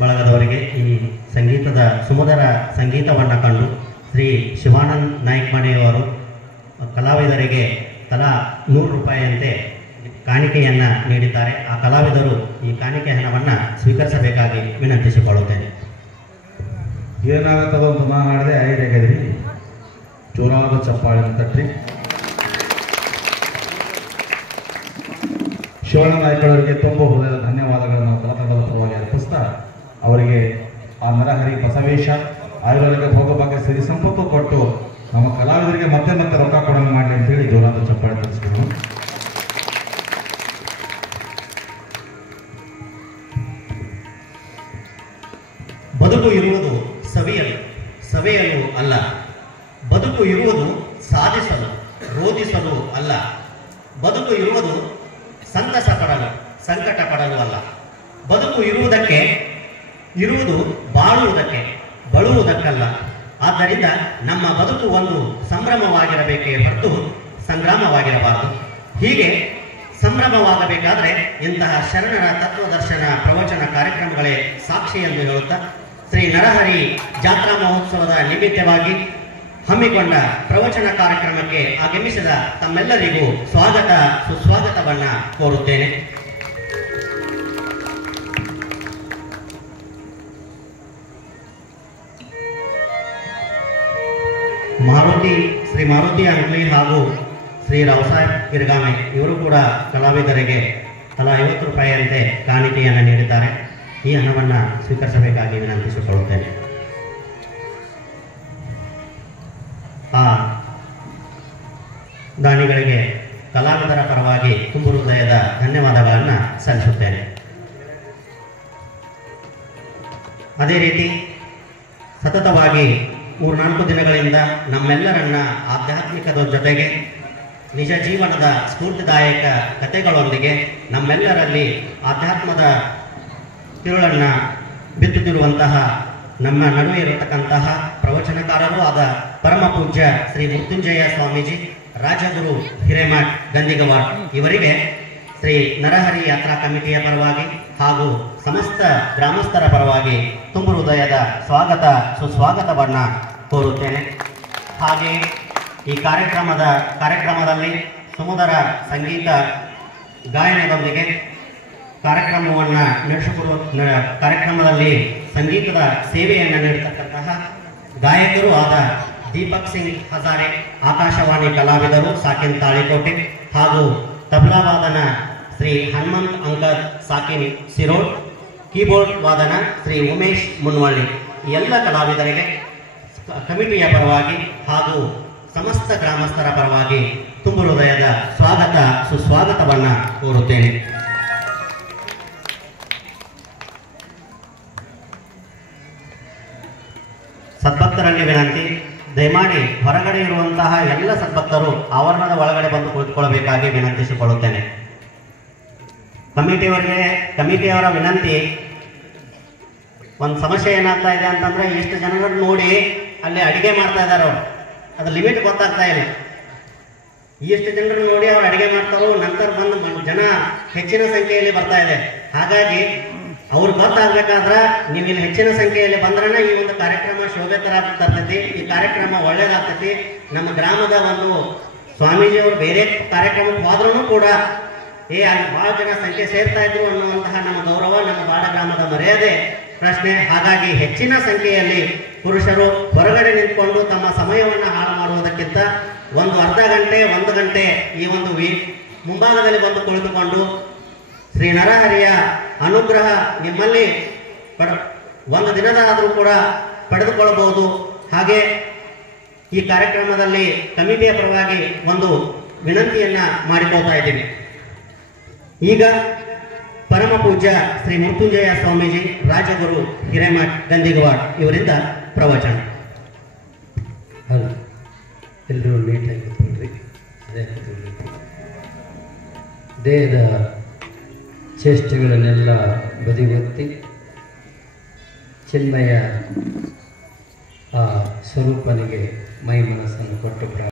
ಬಳಗದವರಿಗೆ ಈ ಸಂಗೀತದ ಸುಮಧುರ ಸಂಗೀತವನ್ನು ಕಂಡು ಶ್ರೀ ಶಿವಾನಂದ್ ನಾಯ್ಕಮಣಿಯವರು ಕಲಾವಿದರಿಗೆ ತಲಾ 100 ರೂಪಾಯಿಯಂತೆ ಕಾಣಿಕೆಯನ್ನು ನೀಡಿದ್ದಾರೆ. ಆ ಕಲಾವಿದರು ಈ ಕಾಣಿಕೆ ಹಣವನ್ನು ಸ್ವೀಕರಿಸಬೇಕಾಗಿ ವಿನಂತಿಸಿಕೊಳ್ಳುತ್ತೇನೆ. ಏನಾಗುತ್ತದೋ ಅಂತ ಮಾತಾಡಿದೆ ಐದಾಗದ್ರಿ ಜೋರಾದ ಚಪ್ಪಾಳೆಯನ್ನು ತಟ್ಟಿ ಶಿವಣ್ಣ ನಾಯ್ಕಳವರಿಗೆ ತುಂಬ ಹೃದಯದ ಧನ್ಯವಾದಗಳನ್ನು ಕಲಾತಂಡದ ಪರವಾಗಿ ಅರ್ಪಿಸ್ತಾ ಅವರಿಗೆ ಆ ನರಹರಿ ಬಸವೇಶ ಆಯುರ್ವೇದಕ್ಕೆ ಹೋಗೋ ಬಗ್ಗೆ ಸಿರಿ ಸಂಪತ್ತು ಕೊಟ್ಟು ನಮ್ಮ ಕಲಾವಿದರಿಗೆ ಮತ್ತೆ ಮತ್ತೆ ರೊಕ್ಕ ಕೊಡೋಂಗೆ ಮಾಡಲಿ ಅಂತೇಳಿ ಜೋರಾದ ಚಪ್ಪಾಳೆ ತರಿಸ್ಕೊಂಡು ಬದುಕು ಇರುವುದು ಸವೆಯಲು ಅಲ್ಲ, ಬದುಕು ಇರುವುದು ಸಾಧಿಸಲು ರೋಧಿಸಲು ಅಲ್ಲ, ಬದುಕು ಇರುವುದು ಸಂತಸ ಪಡಲು ಸಂಕಟ ಪಡಲು ಅಲ್ಲ, ಬದುಕು ಇರುವುದು ಬಾಳುವುದಕ್ಕೆ ಬಳುವುದಕ್ಕಲ್ಲ. ಆದ್ದರಿಂದ ನಮ್ಮ ಬದುಕು ಒಂದು ಸಂಭ್ರಮವಾಗಿರಬೇಕೇ ಹೊರತು ಸಂಗ್ರಾಮವಾಗಿರಬಾರದು. ಹೀಗೆ ಸಂಭ್ರಮವಾಗಬೇಕಾದರೆ ಇಂತಹ ಶರಣರ ತತ್ವದರ್ಶನ ಪ್ರವಚನ ಕಾರ್ಯಕ್ರಮಗಳೇ ಸಾಕ್ಷಿ ಎಂದು ಹೇಳುತ್ತಾ ಶ್ರೀ ನರಹರಿ ಜಾತ್ರಾ ಮಹೋತ್ಸವದ ನಿಮಿತ್ತವಾಗಿ ಹಮ್ಮಿಕೊಂಡ ಪ್ರವಚನ ಕಾರ್ಯಕ್ರಮಕ್ಕೆ ಆಗಮಿಸಿದ ತಮ್ಮೆಲ್ಲರಿಗೂ ಸುಸ್ವಾಗತವನ್ನ ಕೋರುತ್ತೇನೆ. ಶ್ರೀ ಮಾರುತಿ ಅಂಗ್ಲಿ ಹಾಗೂ ಶ್ರೀ ರಾವ್ಸಾಹೇಬ್ ಗಿರ್ಗಾಮೆ ಇವರು ಕೂಡ ಕಲಾವಿದರಿಗೆ ತಲಾ 50 ರೂಪಾಯಿಯಂತೆ ಕಾಣಿಕೆಯನ್ನು ನೀಡಿದ್ದಾರೆ. ಈ ಹಣವನ್ನು ಸ್ವೀಕರಿಸಬೇಕಾಗಿ ವಿನಂತಿಸಿಕೊಳ್ಳುತ್ತೇನೆ. ಆ ದಾನಿಗಳಿಗೆ ಕಲಾವಿದರ ಪರವಾಗಿ ತುಂಬು ಹೃದಯದ ಧನ್ಯವಾದಗಳನ್ನು ಸಲ್ಲಿಸುತ್ತೇನೆ. ಅದೇ ರೀತಿ ಸತತವಾಗಿ 3-4 ದಿನಗಳಿಂದ ನಮ್ಮೆಲ್ಲರನ್ನ ಆಧ್ಯಾತ್ಮಿಕದ ಜೊತೆಗೆ ನಿಜ ಜೀವನದ ಸ್ಫೂರ್ತಿದಾಯಕ ಕಥೆಗಳೊಂದಿಗೆ ನಮ್ಮೆಲ್ಲರಲ್ಲಿ ಆಧ್ಯಾತ್ಮದ ತಿರುಳನ್ನು ಬಿತ್ತುತ್ತಿರುವಂತಹ ನಮ್ಮ ನಡುವೆ ಇರತಕ್ಕಂತಹ ಪ್ರವಚನಕಾರರೂ ಆದ ಪರಮ ಪೂಜ್ಯ ಶ್ರೀ ಮೃತ್ಯುಂಜಯ ಸ್ವಾಮೀಜಿ ರಾಜಗುರು ಹಿರೇಮಠ್ ಗಂದಿಗವಾಡ್ ಇವರಿಗೆ ಶ್ರೀ ನರಹರಿ ಯಾತ್ರಾ ಕಮಿಟಿಯ ಪರವಾಗಿ ಹಾಗೂ ಸಮಸ್ತ ಗ್ರಾಮಸ್ಥರ ಪರವಾಗಿ ತುಂಬು ಹೃದಯದ ಸುಸ್ವಾಗತವನ್ನು ಕೋರುತ್ತೇನೆ. ಹಾಗೆ ಈ ಕಾರ್ಯಕ್ರಮದಲ್ಲಿ ಸುಮಧುರ ಸಂಗೀತ ಗಾಯನದೊಂದಿಗೆ ಕಾರ್ಯಕ್ರಮವನ್ನು ಕಾರ್ಯಕ್ರಮದಲ್ಲಿ ಸಂಗೀತದ ಸೇವೆಯನ್ನು ನೀಡತಕ್ಕಂತಹ ಗಾಯಕರು ಆದ ದೀಪಕ್ ಸಿಂಗ್ ಹಜಾರೆ, ಆಕಾಶವಾಣಿ ಕಲಾವಿದರು ಸಾಕಿನ್ ತಾಳಿಕೋಟೆ ಹಾಗೂ ತಬಲಾ ವಾದನ ಶ್ರೀ ಹನುಮಂತ್ ಅಂಕದ್ ಸಾಕಿನ್ ಸಿರೋಡ್, ಕೀಬೋರ್ಡ್ ವಾದನ ಶ್ರೀ ಉಮೇಶ್ ಮುನ್ವಳ್ಳಿ ಎಲ್ಲ ಕಲಾವಿದರಿಗೆ ಕಮಿಟಿಯ ಪರವಾಗಿ ಹಾಗೂ ಸಮಸ್ತ ಗ್ರಾಮಸ್ಥರ ಪರವಾಗಿ ತುಂಬು ಹೃದಯದ ಸುಸ್ವಾಗತವನ್ನು ಕೋರುತ್ತೇನೆ. ಸದ್ಭಕ್ತರಲ್ಲಿ ವಿನಂತಿ, ದಯಮಾಡಿ ಹೊರಗಡೆ ಇರುವಂತಹ ಎಲ್ಲ ಸದ್ಭಕ್ತರು ಆವರಣದ ಒಳಗಡೆ ಬಂದು ಕುಳಿತುಕೊಳ್ಳಬೇಕಾಗಿ ವಿನಂತಿಸಿಕೊಳ್ಳುತ್ತೇನೆ. ಕಮಿಟಿಯವರ ವಿನಂತಿ, ಒಂದು ಸಮಸ್ಯೆ ಏನಾಗ್ತಾ ಇದೆ ಅಂತಂದ್ರೆ ಎಷ್ಟು ಜನರನ್ನು ನೋಡಿ ಅಲ್ಲಿ ಅಡಿಗೆ ಮಾಡ್ತಾ ಇದ್ದಾರೆ, ಅದು ಲಿಮಿಟ್ ಗೊತ್ತಾಗ್ತಾ ಇಲ್ಲ. ಎಷ್ಟು ಜನರನ್ನು ನೋಡಿ ಅವ್ರು ಅಡಿಗೆ ಮಾಡ್ತಾರೋ ನಂತರ ಬಂದು ಜನ ಹೆಚ್ಚಿನ ಸಂಖ್ಯೆಯಲ್ಲಿ ಬರ್ತಾ ಇದೆ. ಹಾಗಾಗಿ ಅವ್ರು ಗೊತ್ತಾಗ್ಬೇಕಾದ್ರೆ ನೀವು ಇಲ್ಲಿ ಹೆಚ್ಚಿನ ಸಂಖ್ಯೆಯಲ್ಲಿ ಬಂದ್ರೆ ಈ ಒಂದು ಕಾರ್ಯಕ್ರಮ ಶೋಭೆ ತರ ತರ್ತೈತಿ, ಈ ಕಾರ್ಯಕ್ರಮ ಒಳ್ಳೇದಾಗ್ತೈತಿ. ನಮ್ಮ ಗ್ರಾಮದ ಒಂದು ಸ್ವಾಮೀಜಿಯವರು ಬೇರೆ ಕಾರ್ಯಕ್ರಮಕ್ಕೆ ಹೋದ್ರೂ ಕೂಡ ಅಲ್ಲಿ ಬಹಳ ಜನ ಸಂಖ್ಯೆ ಸೇರ್ತಾ ಇದ್ರು ಅನ್ನುವಂತಹ ನಮ್ಮ ಗೌರವ, ನಮ್ಮ ಬಾಡ ಗ್ರಾಮದ ಮರ್ಯಾದೆ ಪ್ರಶ್ನೆ. ಹಾಗಾಗಿ ಹೆಚ್ಚಿನ ಸಂಖ್ಯೆಯಲ್ಲಿ ಪುರುಷರು ಹೊರಗಡೆ ನಿಂತ್ಕೊಂಡು ತಮ್ಮ ಸಮಯವನ್ನು ಹಾಳು ಮಾಡುವುದಕ್ಕಿಂತ ಒಂದು ಅರ್ಧ ಗಂಟೆ 1 ಗಂಟೆ ಈ ಒಂದು ಮುಂಭಾಗದಲ್ಲಿ ಬಂದು ಕುಳಿತುಕೊಂಡು ಶ್ರೀ ನರಹರಿಯ ಅನುಗ್ರಹ ನಿಮ್ಮಲ್ಲಿ ಒಂದು ದಿನದಾದರೂ ಕೂಡ ಪಡೆದುಕೊಳ್ಳಬಹುದು. ಹಾಗೆ ಈ ಕಾರ್ಯಕ್ರಮದಲ್ಲಿ ಕಮಿಟಿಯ ಪರವಾಗಿ ಒಂದು ವಿನಂತಿಯನ್ನ ಮಾಡಿಕೊಳ್ತಾ ಇದ್ದೀವಿ. ಈಗ ಪರಮ ಪೂಜ್ಯ ಶ್ರೀ ಮೃತ್ಯುಂಜಯ ಸ್ವಾಮೀಜಿ ರಾಜಗುರು ಹಿರೇಮಠ್ ಗಂದಿಗವಾಡ್ ಇವರಿಂದ ಪ್ರವಚನ. ಎಲ್ಲರೂ ನೀಟಾಗಿ ಕೂತ್ಕೊಂಡ್ರಿ. ದೇಹದ ಚೇಷ್ಟೆಗಳನ್ನೆಲ್ಲ ಬದಿಗೊತ್ತಿ ಚಿನ್ಮಯ ಆ ಸ್ವರೂಪನಿಗೆ ಮೈ ಮನಸ್ಸನ್ನು ಕೊಟ್ಟು